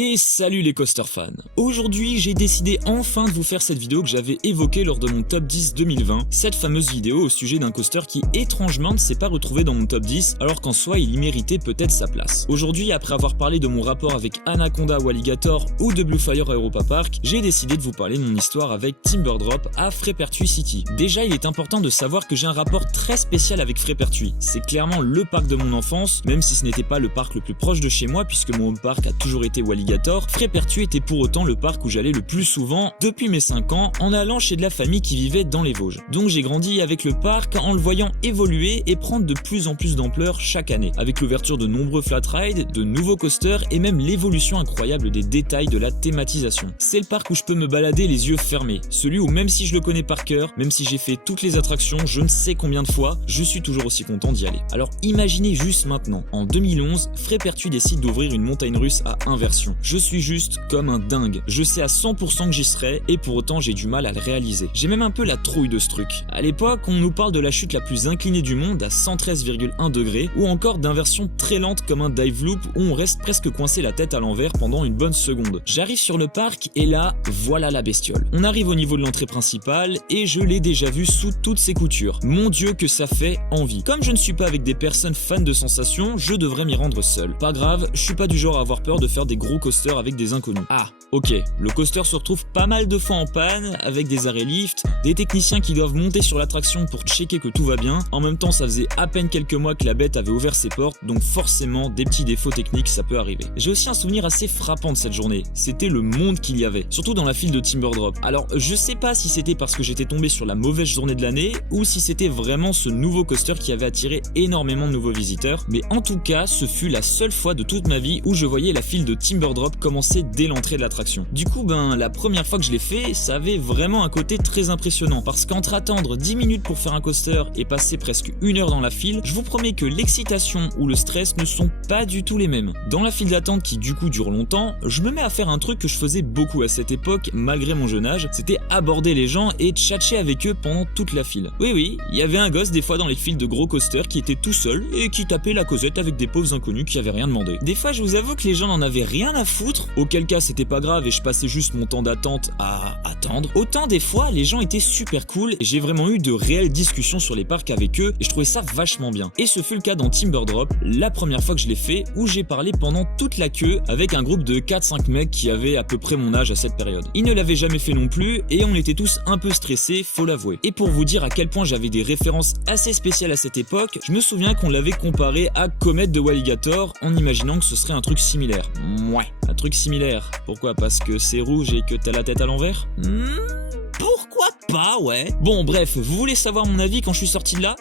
Et salut les coaster fans. Aujourd'hui j'ai décidé enfin de vous faire cette vidéo que j'avais évoquée lors de mon top 10 2020, cette fameuse vidéo au sujet d'un coaster qui étrangement ne s'est pas retrouvé dans mon top 10 alors qu'en soi il y méritait peut-être sa place. Aujourd'hui, après avoir parlé de mon rapport avec Anaconda ou Alligator ou de Blue Fire Europa Park, j'ai décidé de vous parler de mon histoire avec Timberdrop à Frépertuis City. Déjà il est important de savoir que j'ai un rapport très spécial avec Frépertuis, c'est clairement le parc de mon enfance, même si ce n'était pas le parc le plus proche de chez moi puisque mon parc a toujours été Alligator. Frépertuis était pour autant le parc où j'allais le plus souvent depuis mes 5 ans en allant chez de la famille qui vivait dans les Vosges. Donc j'ai grandi avec le parc en le voyant évoluer et prendre de plus en plus d'ampleur chaque année, avec l'ouverture de nombreux flat rides, de nouveaux coasters et même l'évolution incroyable des détails de la thématisation. C'est le parc où je peux me balader les yeux fermés, celui où même si je le connais par cœur, même si j'ai fait toutes les attractions je ne sais combien de fois, je suis toujours aussi content d'y aller. Alors imaginez juste maintenant, en 2011, Frépertuis décide d'ouvrir une montagne russe à inversion. Je suis juste comme un dingue, je sais à 100% que j'y serai et pour autant j'ai du mal à le réaliser. J'ai même un peu la trouille de ce truc. À l'époque, on nous parle de la chute la plus inclinée du monde à 113,1 degrés ou encore d'inversion très lente comme un dive loop où on reste presque coincé la tête à l'envers pendant une bonne seconde. J'arrive sur le parc et là, voilà la bestiole. On arrive au niveau de l'entrée principale et je l'ai déjà vu sous toutes ses coutures. Mon dieu que ça fait envie. Comme je ne suis pas avec des personnes fans de sensations, je devrais m'y rendre seul. Pas grave, je suis pas du genre à avoir peur de faire des gros coasters avec des inconnus. Ah, ok, le coaster se retrouve pas mal de fois en panne, avec des arrêts lift, des techniciens qui doivent monter sur l'attraction pour checker que tout va bien. En même temps, ça faisait à peine quelques mois que la bête avait ouvert ses portes, donc forcément, des petits défauts techniques, ça peut arriver. J'ai aussi un souvenir assez frappant de cette journée. C'était le monde qu'il y avait, surtout dans la file de Timberdrop. Alors, je sais pas si c'était parce que j'étais tombé sur la mauvaise journée de l'année, ou si c'était vraiment ce nouveau coaster qui avait attiré énormément de nouveaux visiteurs, mais en tout cas, ce fut la seule fois de toute ma vie où je voyais la file de Timberdrop commencer dès l'entrée de l'attraction. Du coup, la première fois que je l'ai fait, ça avait vraiment un côté très impressionnant, parce qu'entre attendre 10 minutes pour faire un coaster et passer presque 1 heure dans la file, je vous promets que l'excitation ou le stress ne sont pas du tout les mêmes. Dans la file d'attente qui du coup dure longtemps, je me mets à faire un truc que je faisais beaucoup à cette époque malgré mon jeune âge, c'était aborder les gens et tchatcher avec eux pendant toute la file. Oui, il y avait un gosse des fois dans les files de gros coasters qui était tout seul et qui tapait la causette avec des pauvres inconnus qui avaient rien demandé. Des fois je vous avoue que les gens n'en avaient rien à foutre, auquel cas c'était pas grave et je passais juste mon temps d'attente à attendre. Autant des fois les gens étaient super cool et j'ai vraiment eu de réelles discussions sur les parcs avec eux et je trouvais ça vachement bien. Et ce fut le cas dans Timberdrop, la première fois que je l'ai fait, où j'ai parlé pendant toute la queue avec un groupe de 4-5 mecs qui avaient à peu près mon âge à cette période. Ils ne l'avaient jamais fait non plus et on était tous un peu stressés, faut l'avouer. Et pour vous dire à quel point j'avais des références assez spéciales à cette époque, je me souviens qu'on l'avait comparé à Comet de Alligator en imaginant que ce serait un truc similaire. Ouais, un truc similaire. Pourquoi? Parce que c'est rouge et que t'as la tête à l'envers? Pourquoi pas, ouais. Bon bref, vous voulez savoir mon avis quand je suis sorti de là?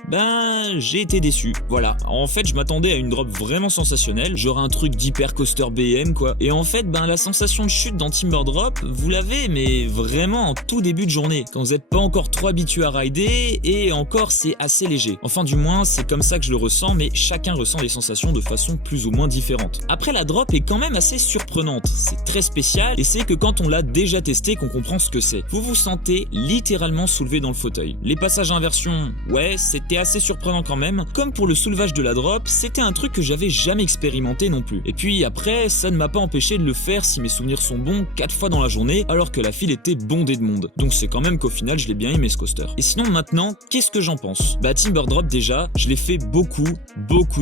J'ai été déçu, voilà. En fait je m'attendais à une drop vraiment sensationnelle, genre un truc d'hyper coaster BM quoi. Et en fait la sensation de chute dans Timberdrop, vous l'avez mais vraiment en tout début de journée, quand vous n'êtes pas encore trop habitué à rider et encore c'est assez léger. Enfin du moins c'est comme ça que je le ressens, mais chacun ressent les sensations de façon plus ou moins différente. Après la drop est quand même assez surprenante, c'est très spécial et c'est que quand on l'a déjà testé qu'on comprend ce que c'est. Vous vous sentez littéralement soulevé dans le fauteuil. Les passages inversion, ouais, c'était assez surprenant quand même. Comme pour le soulevage de la drop, c'était un truc que j'avais jamais expérimenté non plus. Et puis après, ça ne m'a pas empêché de le faire si mes souvenirs sont bons 4 fois dans la journée, alors que la file était bondée de monde. Donc c'est quand même qu'au final, je l'ai bien aimé ce coaster. Et sinon maintenant, qu'est-ce que j'en pense? Timberdrop déjà, je l'ai fait beaucoup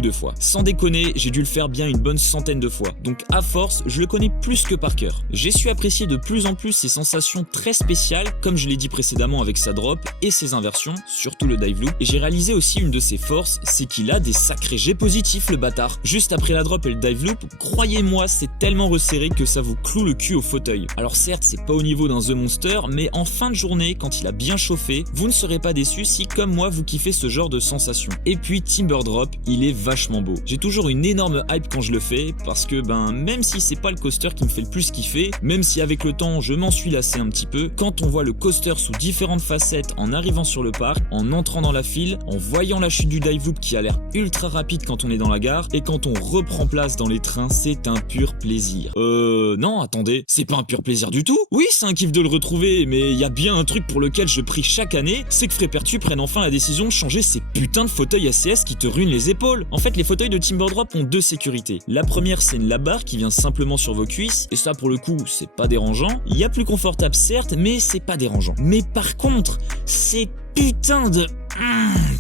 de fois. Sans déconner, j'ai dû le faire bien une bonne centaine de fois. Donc à force, je le connais plus que par cœur. J'ai su apprécier de plus en plus ses sensations très spéciales, comme je l'ai dit précédemment avec sa drop et ses inversions, surtout le dive loop. Et j'ai réalisé aussi une de ses forces, c'est qu'il a des sacrés jets positifs le bâtard. Juste après la drop et le dive loop, croyez-moi, c'est tellement resserré que ça vous cloue le cul au fauteuil. Alors certes, c'est pas au niveau d'un The Monster, mais en fin de journée, quand il a bien chauffé, vous ne serez pas déçus si comme moi vous kiffez ce genre de sensation. Et puis Timberdrop, il est vachement beau. J'ai toujours une énorme hype quand je le fais, parce que même si c'est pas le coaster qui me fait le plus kiffer, même si avec le temps je m'en suis lassé un petit peu, quand on voit le coaster sous différentes différentes facettes en arrivant sur le parc, en entrant dans la file, en voyant la chute du dive loop qui a l'air ultra rapide quand on est dans la gare, et quand on reprend place dans les trains, c'est un pur plaisir. Non, attendez, c'est pas un pur plaisir du tout. Oui, c'est un kiff de le retrouver, mais il y a bien un truc pour lequel je prie chaque année, c'est que Frépertuis prenne enfin la décision de changer ces putains de fauteuils ACS qui te ruinent les épaules. En fait, les fauteuils de Timberdrop ont deux sécurités. La première, c'est une lap-bar qui vient simplement sur vos cuisses, et ça pour le coup, c'est pas dérangeant. Il y a plus confortable certes, mais c'est pas dérangeant. Mais par contre, c'est putain de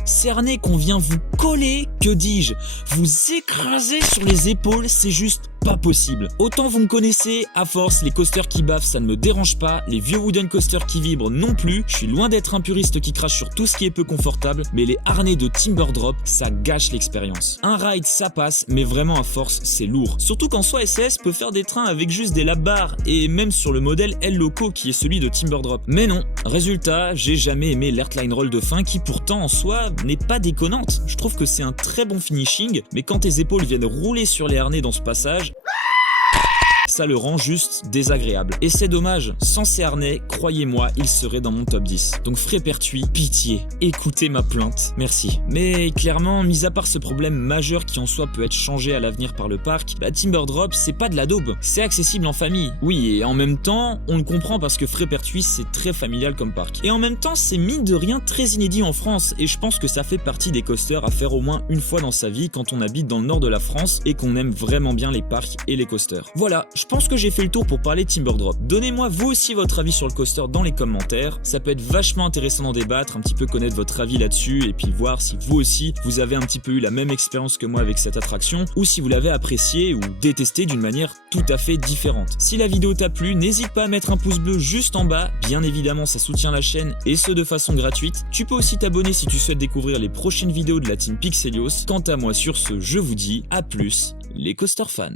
cerné qu'on vient vous coller, que dis-je, vous écraser sur les épaules, c'est juste pas possible. Autant vous me connaissez, à force, les coasters qui baffent, ça ne me dérange pas, les vieux wooden coasters qui vibrent non plus, je suis loin d'être un puriste qui crache sur tout ce qui est peu confortable, mais les harnais de Timberdrop, ça gâche l'expérience. Un ride, ça passe, mais vraiment à force, c'est lourd. Surtout qu'en soi, SAS peut faire des trains avec juste des lap bars, et même sur le modèle L-Loco qui est celui de Timberdrop. Mais non, résultat, j'ai jamais aimé l'Airline Roll de fin qui pourtant en soi n'est pas déconnante. Je trouve que c'est un très bon finishing, mais quand tes épaules viennent rouler sur les harnais dans ce passage, ça le rend juste désagréable. Et c'est dommage, sans ces harnais, croyez-moi, il serait dans mon top 10. Donc Frépertuis, pitié, écoutez ma plainte, merci. Mais clairement, mis à part ce problème majeur qui en soi peut être changé à l'avenir par le parc, Timberdrop c'est pas de la daube, c'est accessible en famille. Oui, et en même temps, on le comprend parce que Frépertuis c'est très familial comme parc. Et en même temps, c'est mine de rien très inédit en France, et je pense que ça fait partie des coasters à faire au moins une fois dans sa vie quand on habite dans le nord de la France et qu'on aime vraiment bien les parcs et les coasters. Voilà, je pense que j'ai fait le tour pour parler de Timberdrop. Donnez-moi vous aussi votre avis sur le coaster dans les commentaires, ça peut être vachement intéressant d'en débattre, un petit peu connaître votre avis là-dessus et puis voir si vous aussi vous avez un petit peu eu la même expérience que moi avec cette attraction ou si vous l'avez apprécié ou détesté d'une manière tout à fait différente. Si la vidéo t'a plu, n'hésite pas à mettre un pouce bleu juste en bas, bien évidemment ça soutient la chaîne et ce de façon gratuite. Tu peux aussi t'abonner si tu souhaites découvrir les prochaines vidéos de la team Pixelios. Quant à moi sur ce, je vous dis à plus les coaster fans.